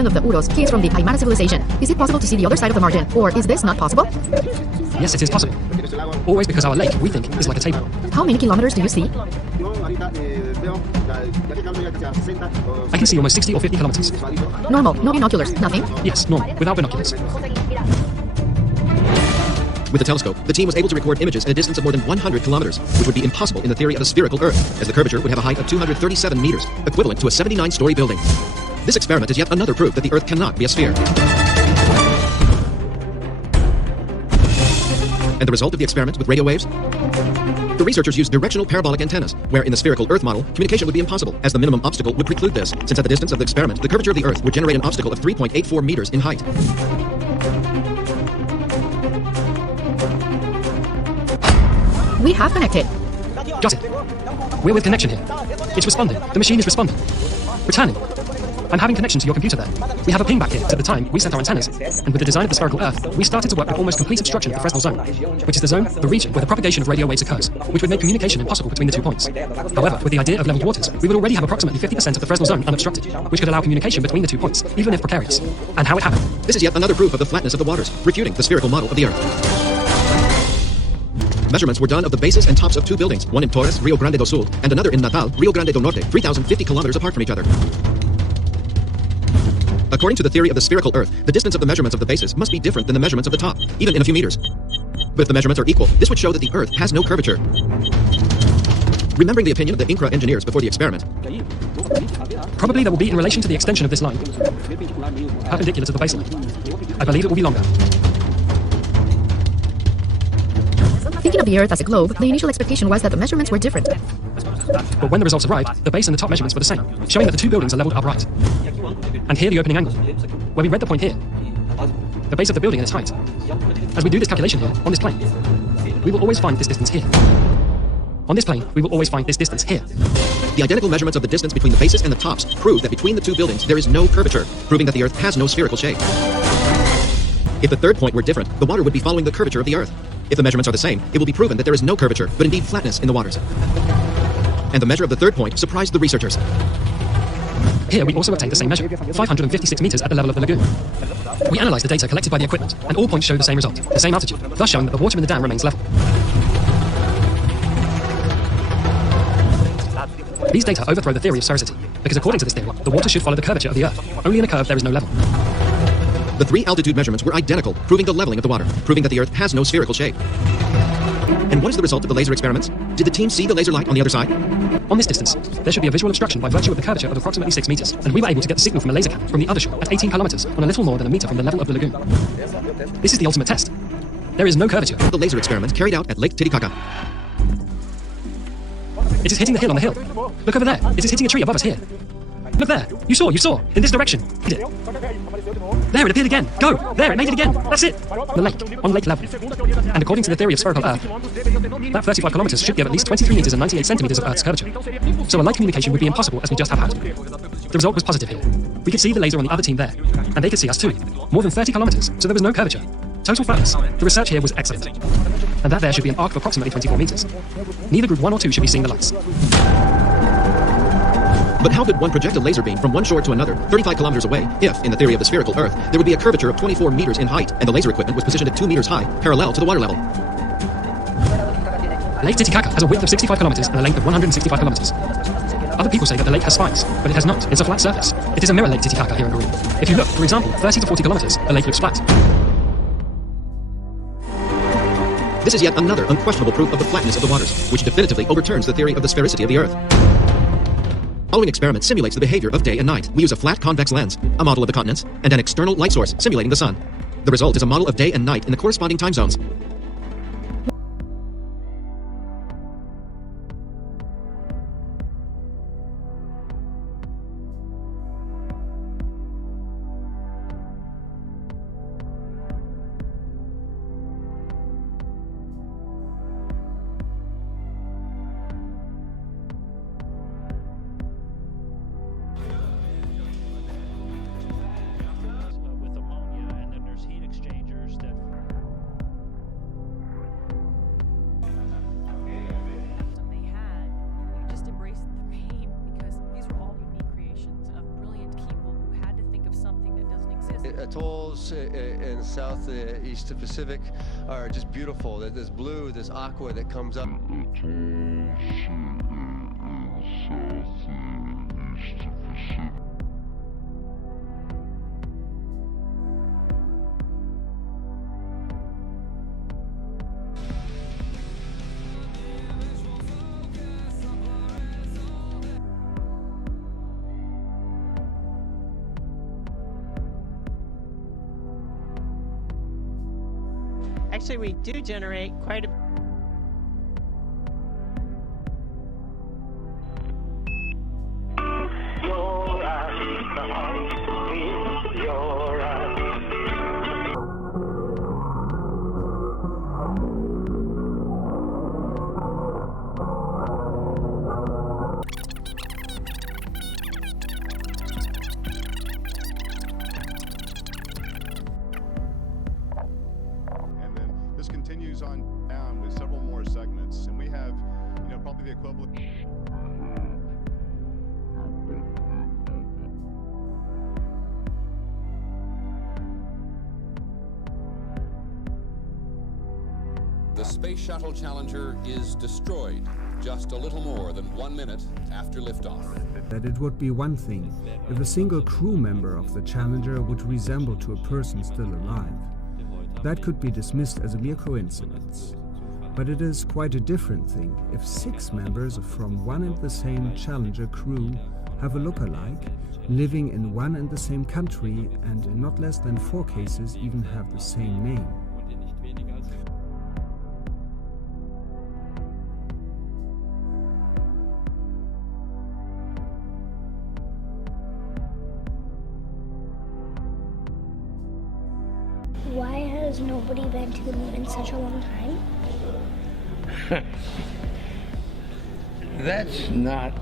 island of the Uros came from the Aymara civilization. Is it possible to see the other side of the margin, or is this not possible? Yes, it is possible. Always, because our lake, we think, is like a table. How many kilometers do you see? I can see almost 60 or 50 kilometers. Normal, no binoculars, nothing? Yes, normal, without binoculars. With the telescope, the team was able to record images at a distance of more than 100 kilometers, which would be impossible in the theory of a spherical Earth, as the curvature would have a height of 237 meters, equivalent to a 79-story building. This experiment is yet another proof that the Earth cannot be a sphere. And the result of the experiment with radio waves? The researchers used directional parabolic antennas, where in the spherical Earth model, communication would be impossible, as the minimum obstacle would preclude this, since at the distance of the experiment, the curvature of the Earth would generate an obstacle of 3.84 meters in height. We have connected. Got it. We're with connection here. It's responding. The machine is responding. Returning. I'm having connection to your computer there. We have a ping back here to the time we set our antennas, and with the design of the spherical Earth, we started to work with almost complete obstruction of the Fresnel zone, which is the region where the propagation of radio waves occurs, which would make communication impossible between the 2 points. However, with the idea of leveled waters, we would already have approximately 50% of the Fresnel zone unobstructed, which could allow communication between the 2 points, even if precarious. And how it happened. This is yet another proof of the flatness of the waters, refuting the spherical model of the Earth. Measurements were done of the bases and tops of 2 buildings, one in Torres, Rio Grande do Sul, and another in Natal, Rio Grande do Norte, 3,050 kilometers apart from each other. According to the theory of the spherical Earth, the distance of the measurements of the bases must be different than the measurements of the top, even in a few meters. But if the measurements are equal, this would show that the Earth has no curvature. Remembering the opinion of the INCRA engineers before the experiment, Probably there will be in relation to the extension of this line, perpendicular to the baseline. I believe it will be longer. Thinking of the Earth as a globe, the initial expectation was that the measurements were different. But when the results arrived, the base and the top measurements were the same, showing that the 2 buildings are leveled upright. And here the opening angle, where we read the point here, the base of the building and its height. As we do this calculation here, on this plane, we will always find this distance here. On this plane, we will always find this distance here. the identical measurements of the distance between the bases and the tops prove that between the 2 buildings there is no curvature, proving that the Earth has no spherical shape. If the 3rd point were different, the water would be following the curvature of the Earth. If the measurements are the same, it will be proven that there is no curvature, but indeed flatness in the waters. And the measure of the 3rd point surprised the researchers. Here we also obtained the same measure, 556 meters at the level of the lagoon. We analyzed the data collected by the equipment, and all points show the same result, the same altitude, thus showing that the water in the dam remains level. These data overthrow the theory of sphericity, because according to this theory, the water should follow the curvature of the Earth. Only in a curve there is no level. The 3 altitude measurements were identical, proving the leveling of the water, proving that the Earth has no spherical shape. And what is the result of the laser experiments? Did the team see the laser light on the other side? On this distance, there should be a visual obstruction by virtue of the curvature of approximately 6 meters, and we were able to get the signal from a laser cam from the other shore at 18 kilometers on a little more than a meter from the level of the lagoon. This is the ultimate test. There is no curvature. The laser experiment carried out at Lake Titicaca. It is hitting the hill on the hill. Look over there. It is hitting a tree above us here. Look there. You saw. In this direction. Hit it. There, it appeared again. Go. There, it made it again. That's it. The lake. On lake level. And according to the theory of spherical Earth, that 35 kilometers should give at least 23 meters and 98 centimeters of Earth's curvature. So a light communication would be impossible as we just have had. The result was positive here. We could see the laser on the other team there. And they could see us too. More than 30 kilometers, so there was no curvature. Total flatness. The research here was excellent. And that there should be an arc of approximately 24 meters. Neither group 1 or 2 should be seeing the lights. But how could one project a laser beam from one shore to another, 35 kilometers away, if, in the theory of the spherical Earth, there would be a curvature of 24 meters in height, and the laser equipment was positioned at 2 meters high, parallel to the water level? Lake Titicaca has a width of 65 kilometers and a length of 165 kilometers. Other people say that the lake has spines, but it has not. It's a flat surface. It is a mirror Lake Titicaca here in Peru. If you look, for example, 30 to 40 kilometers, the lake looks flat. This is yet another unquestionable proof of the flatness of the waters, which definitively overturns the theory of the sphericity of the Earth. Following experiment simulates the behavior of day and night. We use a flat convex lens, a model of the continents, and an external light source simulating the sun. The result is a model of day and night in the corresponding time zones. atolls in southeast Pacific are just beautiful. There's blue, there's aqua that comes up. Actually, we do generate quite a This continues on down with several more segments, and we have, probably the equivalent. The Space Shuttle Challenger is destroyed just a little more than 1 minute after liftoff. That it would be one thing if a single crew member of the Challenger would resemble to a person still alive. That could be dismissed as a mere coincidence. But it is quite a different thing if 6 members from one and the same Challenger crew have a look-alike, living in one and the same country, and in not less than 4 cases even have the same name. Why has nobody been to the moon in such a long time? That's not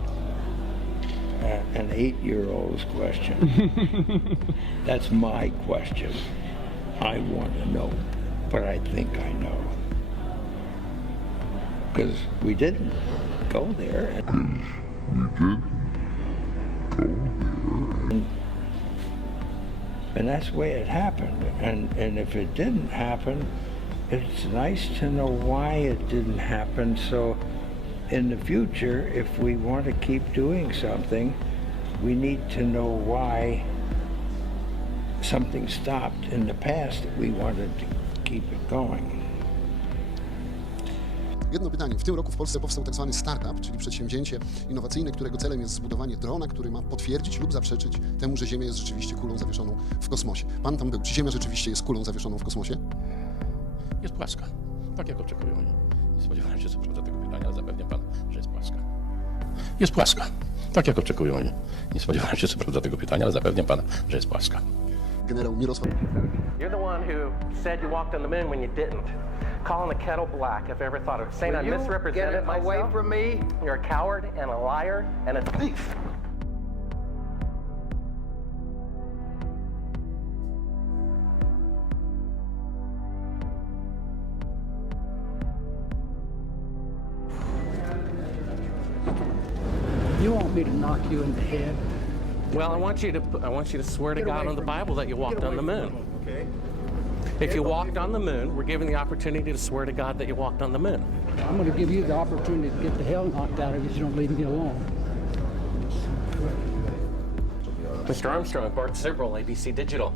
an 8-year-old's question. That's my question. I want to know, but I think I know. Because we didn't go there. And that's the way it happened. And if it didn't happen, it's nice to know why it didn't happen. So in the future, if we want to keep doing something, we need to know why something stopped in the past that we wanted to keep it going. Jedno pytanie. W tym roku w Polsce powstał tak zwany startup, czyli przedsięwzięcie innowacyjne, którego celem jest zbudowanie drona, który ma potwierdzić lub zaprzeczyć temu, że Ziemia jest rzeczywiście kulą zawieszoną w kosmosie. Pan tam był. Czy Ziemia rzeczywiście jest kulą zawieszoną w kosmosie? Jest płaska. Tak jak oczekują. Nie spodziewałem się co prawda tego pytania, ale zapewniam pana, że jest płaska. Jest płaska. Tak jak oczekują. Nie spodziewałem się co prawda tego pytania, ale zapewniam pana, że jest płaska. Generał Mirosław. You're the one who said you walked on the moon when you didn't. Calling the kettle black, if I ever thought of it. Saying I misrepresented myself. Away from me. You're a coward and a liar and a thief. You want me to knock you in the head? Well, I want you to swear to God on the Bible that you walked on the moon. Okay. If you walked on the moon, we're given the opportunity to swear to God that you walked on the moon. I'm going to give you the opportunity to get the hell knocked out of you if you don't leave me alone. Mr. Armstrong, Bart Sibrel, ABC Digital.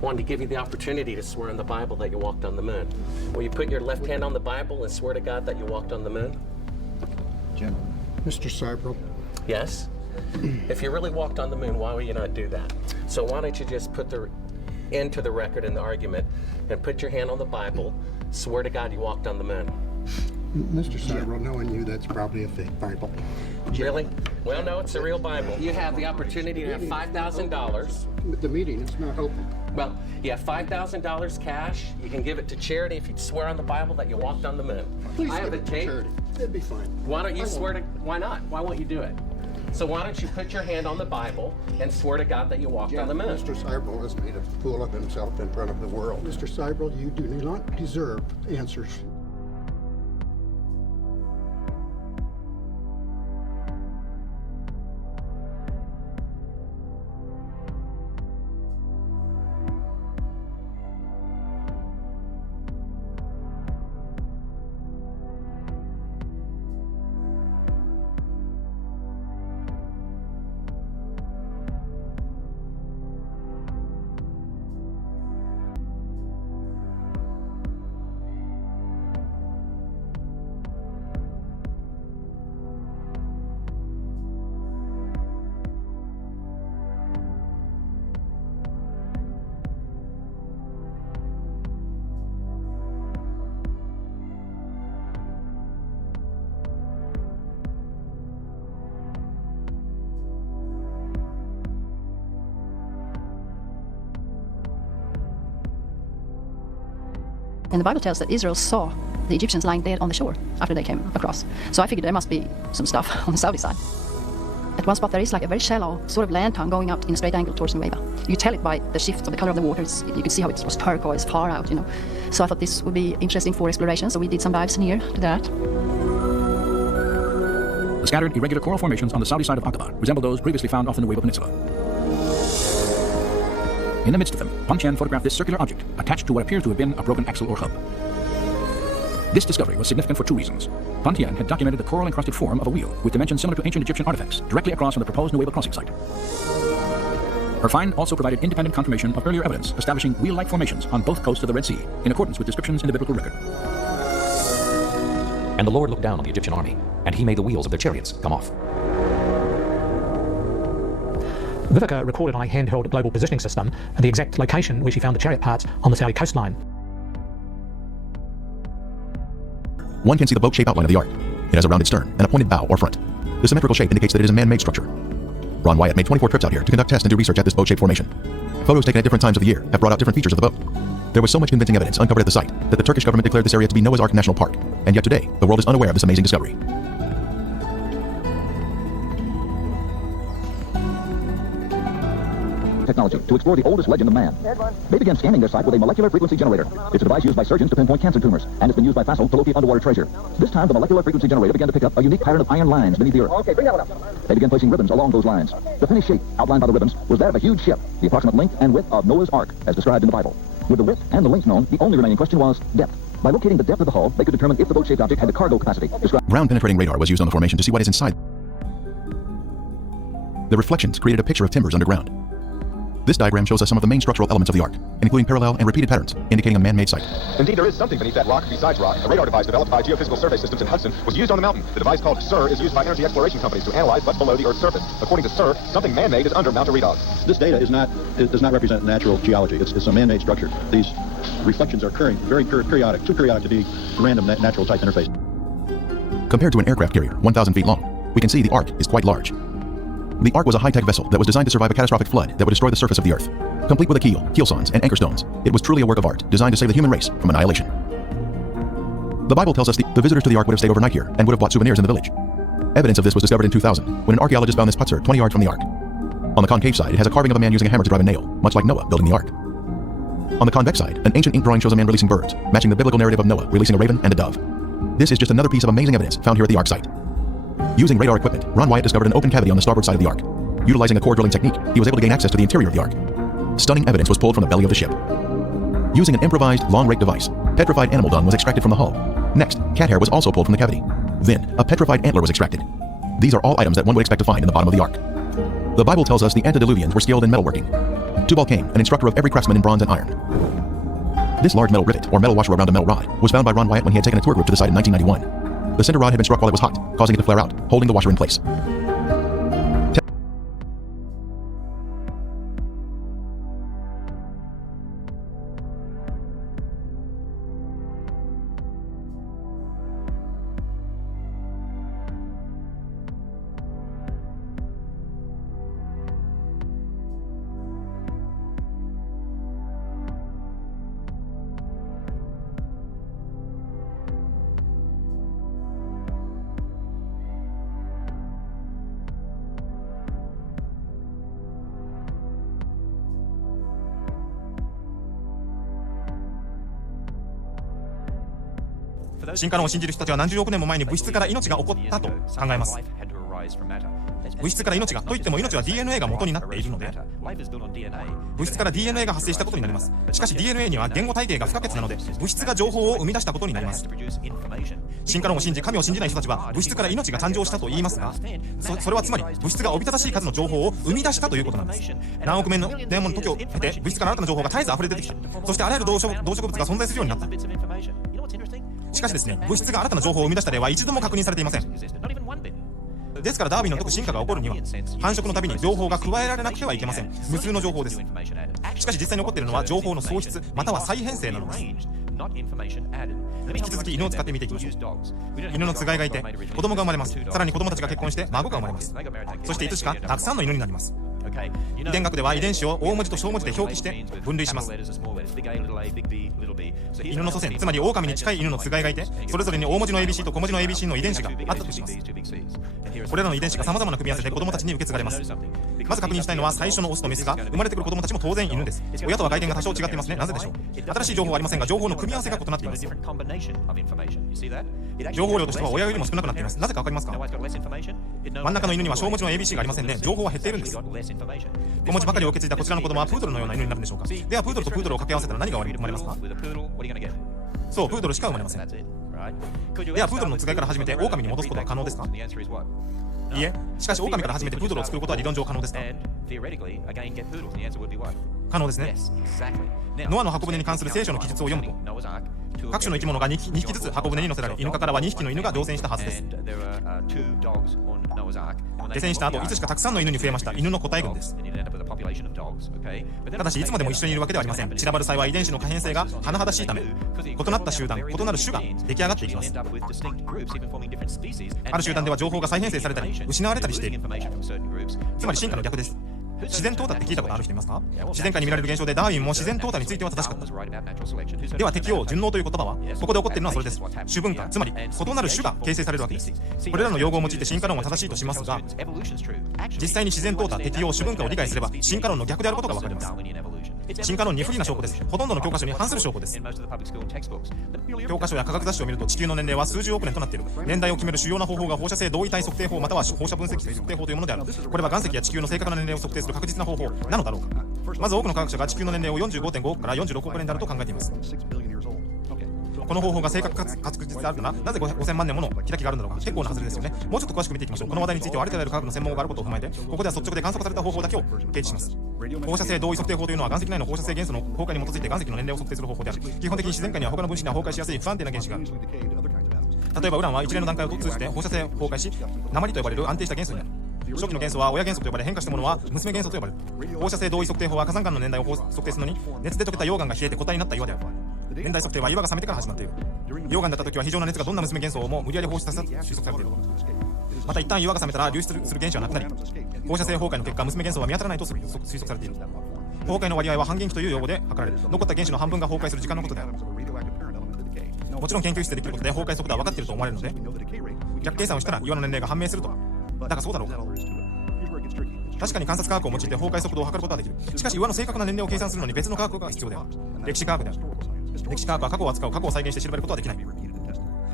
Wanted to give you the opportunity to swear on the Bible that you walked on the moon. Will you put your left hand on the Bible and swear to God that you walked on the moon? Gentlemen. Mr. Sibrel. Yes? If you really walked on the moon, why would you not do that? So why don't you just put the into the record in the argument and put your hand on the Bible, swear to God you walked on the moon. Mr. Sibrel, knowing you, that's probably a fake Bible. Really? Well, no, it's a real Bible. You have the opportunity to have $5,000. The meeting is not open. Well, you have $5,000 cash. You can give it to charity if you swear on the Bible that you walked on the moon. Please I have give the it to tape. charity. It'd be fine. Why don't you swear to? Why not? Why won't you do it? So why don't you put your hand on the Bible and swear to God that you walked on the moon? Mr. Sibrel has made a fool of himself in front of the world. Mr. Sibrel, you do not deserve answers. And the Bible tells that Israel saw the Egyptians lying dead on the shore after they came across. So I figured there must be some stuff on the Saudi side. At one spot there is like a very shallow sort of land tongue going out in a straight angle towards Nueva. You tell it by the shift of the color of the waters. You can see how it was turquoise far out, So I thought this would be interesting for exploration, so we did some dives near to that. The scattered, irregular coral formations on the Saudi side of Aqaba resemble those previously found off the Nueva Peninsula. In the midst of them, Pan Chen photographed this circular object attached to what appears to have been a broken axle or hub. This discovery was significant for two reasons. Pan Chen had documented the coral-encrusted form of a wheel with dimensions similar to ancient Egyptian artifacts directly across from the proposed Nueva crossing site. Her find also provided independent confirmation of earlier evidence establishing wheel-like formations on both coasts of the Red Sea in accordance with descriptions in the biblical record. And the Lord looked down on the Egyptian army, and he made the wheels of their chariots come off. Vivica recorded on a handheld global positioning system the exact location where she found the chariot parts on the Saudi coastline. One can see the boat-shaped outline of the ark. It has a rounded stern and a pointed bow or front. The symmetrical shape indicates that it is a man-made structure. Ron Wyatt made 24 trips out here to conduct tests and do research at this boat-shaped formation. Photos taken at different times of the year have brought out different features of the boat. There was so much convincing evidence uncovered at the site that the Turkish government declared this area to be Noah's Ark National Park, and yet today, the world is unaware of this amazing discovery. Technology to explore the oldest legend of man. They began scanning their site with a molecular frequency generator. It's a device used by surgeons to pinpoint cancer tumors, and it's been used by Fassel to locate underwater treasure. This time, the molecular frequency generator began to pick up a unique pattern of iron lines beneath the earth. Okay, bring that one up. They began placing ribbons along those lines. The finished shape, outlined by the ribbons, was that of a huge ship, the approximate length and width of Noah's Ark, as described in the Bible. With the width and the length known, the only remaining question was depth. By locating the depth of the hull, they could determine if the boat-shaped object had the cargo capacity. Ground-penetrating radar was used on the formation to see what is inside. The reflections created a picture of timbers underground. This diagram shows us some of the main structural elements of the ark, including parallel and repeated patterns, indicating a man-made site. Indeed, there is something beneath that rock besides rock. A radar device developed by Geophysical Survey Systems in Hudson was used on the mountain. The device called SIR is used by energy exploration companies to analyze what's below the Earth's surface. According to SIR, something man-made is under Mount Redox. This data does not represent natural geology. It's a man-made structure. These reflections are occurring very periodic, too periodic to be random natural type interface. Compared to an aircraft carrier 1,000 feet long, we can see the ark is quite large. The ark was a high-tech vessel that was designed to survive a catastrophic flood that would destroy the surface of the earth. Complete with a keel, keelsawns, and anchor stones, it was truly a work of art designed to save the human race from annihilation. The Bible tells us the visitors to the ark would have stayed overnight here and would have bought souvenirs in the village. Evidence of this was discovered in 2000 when an archaeologist found this putzer 20 yards from the ark. On the concave side, it has a carving of a man using a hammer to drive a nail, much like Noah building the ark. On the convex side, an ancient ink drawing shows a man releasing birds, matching the biblical narrative of Noah releasing a raven and a dove. This is just another piece of amazing evidence found here at the ark site. Using radar equipment, Ron Wyatt discovered an open cavity on the starboard side of the ark. Utilizing a core drilling technique, he was able to gain access to the interior of the ark. Stunning evidence was pulled from the belly of the ship. Using an improvised long rake device, petrified animal dung was extracted from the hull. Next, cat hair was also pulled from the cavity. Then, a petrified antler was extracted. These are all items that one would expect to find in the bottom of the ark. The Bible tells us the antediluvians were skilled in metalworking. Tubal-Cain, an instructor of every craftsman in bronze and iron. This large metal rivet, or metal washer around a metal rod, was found by Ron Wyatt when he had taken a tour group to the site in 1991. The center rod had been struck while it was hot, causing it to flare out, holding the washer in place.「進化論を信じる人たちは何十億年も前に物質から命が起こったと考えます。物質から命がといっても命は DNA が元になっているので、物質から DNA が発生したことになります。しかし DNA には言語体系が不可欠なので、物質が情報を生み出したことになります。進化論を信じ神を信じない人たちは物質から命が誕生したと言いますが、それはつまり物質がおびただしい数の情報を生み出したということなんです。何億年の年もの時を経て物質から新たな情報が絶えず溢れ出てきた。そしてあらゆる動植物が存在するようになった。しかしですね、物質が新たな情報を生み出した例は一度も確認されていません。ですからダーウィンの説く進化が起こるには繁殖のたびに情報が加えられなくてはいけません。無数の情報です。しかし実際に起こっているのは情報の喪失または再編成なのです。引き続き犬を使って見ていきましょう。犬のつがいがいて子供が生まれます。さらに子供たちが結婚して孫が生まれます。そしていつしかたくさんの犬になります。遺伝学では遺伝子を大文字と小文字で表記して分類します。犬の祖先、つまり狼に近い犬のつがいがいて、それぞれに大文字の ABC と小文字の ABC の遺伝子があったとします。これらの遺伝子が様々な組み合わせで子供たちに受け継がれます。まず確認したいのは、最初のオスとメスが生まれてくる子供たちも当然犬です。親とは外見が多少違っていますね。なぜでしょう。新しい情報はありませんが、情報の組み合わせが異なっています。情報量としては親よりも少なくなっています。なぜかわかりますか。真ん中の犬には小文字の ABC がありませんね。情報は減っているんです。小文字ばかりを受け継いだこちらの子供はプードルのような犬になるんでしょうか。ではプードルとプードルを掛け合わせたら何が生まれますか。そう、プードルしか生まれません。ではプードルのつがいから始めて狼に戻すことは可能ですか。いいえ、しかし狼から始めてプードルを作ることは理論上可能ですか。可能ですね。ノアの箱舟に関する聖書の記述を読むと、各種の生き物が2匹ずつ箱舟に乗せられ、犬科からは2匹の犬が乗船したはずです。下船した後、いつしかたくさんの犬に増えました。犬の個体群です。ただしいつまでも一緒にいるわけではありません。散らばる際は遺伝子の可変性が甚だしいため、異なった集団、異なる種が出来上がっていきます。ある集団では情報が再編成されたり失われたりしている。つまり進化の逆です。自然淘汰って聞いたことある人いますか。自然界に見られる現象でダーウィンも自然淘汰については正しかった。では適応、順応という言葉はここで起こっているのはそれです。種分化、つまり異なる種が形成されるわけです。これらの用語を用いて進化論は正しいとしますが、実際に自然淘汰、適応、種分化を理解すれば進化論の逆であることがわかります。進化論に不利な証拠です。ほとんどの教科書に反する証拠です。教科書や科学雑誌を見ると地球の年齢は数十億年となっている。年代を決める主要な方法が放射性同位体測定法または放射分析測定法というものである。これは岩石や地球の正確な年齢を測定する確実な方法なのだろうか。まず多くの科学者が地球の年齢を 45.5 億から46億年であると考えています。この方法が正確かつ確実であるなら、なぜ5000万年もの開きがあるんだろうか。結構な外れですよね。もうちょっと詳しく見ていきましょう。この話題についてはありとあらゆる科学の専門があることを踏まえて、ここでは率直で観測された方法だけを掲示します。放射性同位測定法というのは岩石内の放射性元素の崩壊に基づいて岩石の年齢を測定する方法である。基本的に自然界には他の分子が崩壊しやすい不安定な原子がある。例えばウランは一連の段階を通じて放射性崩壊し、鉛と呼ばれる安定した元素になる。初期の元素は親元素と呼ばれ、変化したものは娘元素と呼ばれる。放射性同位測定法は火山岩の年代を測定するのに、熱で溶けた溶岩が冷えて固体になった岩である。年代測定は岩が冷めてから始まっている。溶岩だった時は非常な熱がどんな娘元素をも無理やり放出させたと推測されている。また一旦岩が冷めたら流出する原子はなくなり、放射性崩壊の結果娘元素は見当たらないと推測されている。崩壊の割合は半減期という用語で測られる。残った原子の半分が崩壊する時間のことである。もちろん研究室でできることで崩壊速度は分かっていると思われるので、逆計算をしたら岩の年齢が判明すると。だがそうだろうか。確かに観察科学を用いて崩壊速度を測ることはできる。しかし岩の正確な年齢を計算するのに別の科学が必要である。歴史科学である。歴史科学は過去を扱う、過去を再現して調べることはできない。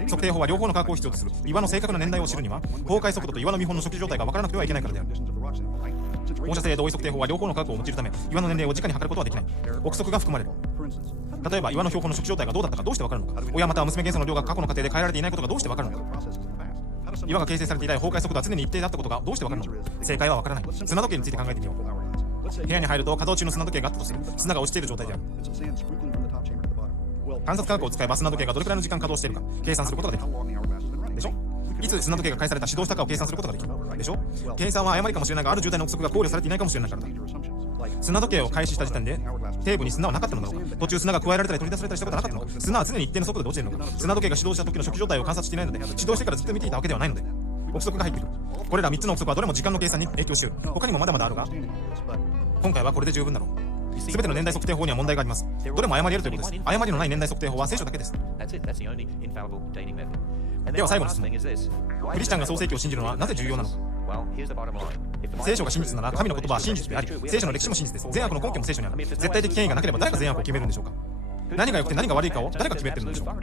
測定法は両方の科学を必要とする。岩の正確な年代を知るには崩壊速度と岩の見本の初期状態が分からなくてはいけないからである。放射性同位測定法は両方の科学を用いるため岩の年齢を直に測ることはできない。憶測が含まれる。例えば岩の標本の初期状態がどうだったかどうして分かるのか。親または娘元素の量が過去の過程で変えられていないことがどうして分かるのか。岩が形成されて以来崩壊速度は常に一定だったことがどうして分かるのか。正解は分からない。砂時計について考えてみよう。部屋に入ると稼働中の砂時計があったとする。砂が落ちている状態である。観察科学を使えば砂時計がどれくらいの時間稼働しているか計算することができるでしょ。いつ砂時計が返された始動したかを計算することができるでしょ。計算は誤りかもしれないがある重大な憶測が考慮されていないかもしれないからだ。砂時計を開始した時点で底部に砂はなかったのだろうか。途中砂が加えられたり取り出されたりしたことはなかったのか。砂は常に一定の速度で落ちているのか。砂時計が始動した時の初期状態を観察していないので始動してからずっと見ていたわけではないので憶測が入っている。これら3つの憶測はどれも時間の計算に影響している。他にもまだまだあるが今回はこれで十分だろう。すべての年代測定法には問題があります。どれも誤り得るということです。誤りのない年代測定法は聖書だけです。では最後の質問。クリスチャンが創世記を信じるのはなぜ重要なのか。聖書が真実なら神の言葉は真実であり、聖書の歴史も真実です。善悪の根拠も聖書にある。絶対的権威がなければ誰が善悪を決めるんでしょうか。何が良くて何が悪いかを誰が決めてるのでしょうか。